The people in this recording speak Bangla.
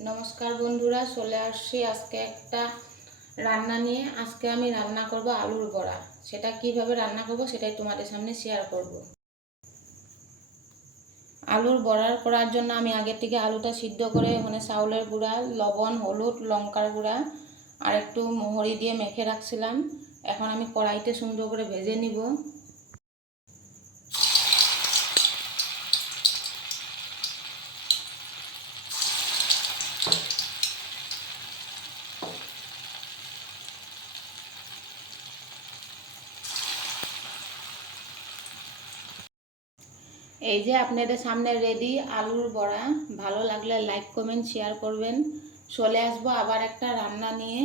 নমস্কার বন্ধুরা, চলে আসছি আজকে একটা রান্না নিয়ে। আজকে আমি রান্না করব আলুর বড়া। সেটা কিভাবে রান্না করব সেটাই তোমাদের সামনে শেয়ার করব। আলুর বড়া করার জন্য আমি আগে থেকে আলুটা সিদ্ধ করে ওখানে চাউলের গুঁড়া, লবণ, হলুদ, লঙ্কার গুঁড়া আর একটু মোহরি দিয়ে মেখে রাখছিলাম। এখন আমি কড়াইতে সুন্দর করে ভেজে নিব। এই যে আপনাদের সামনে রেডি আলুর বড়া। ভালো লাগলে লাইক, কমেন্ট, শেয়ার করবেন। চলে আসবো আবার একটা রান্না নিয়ে।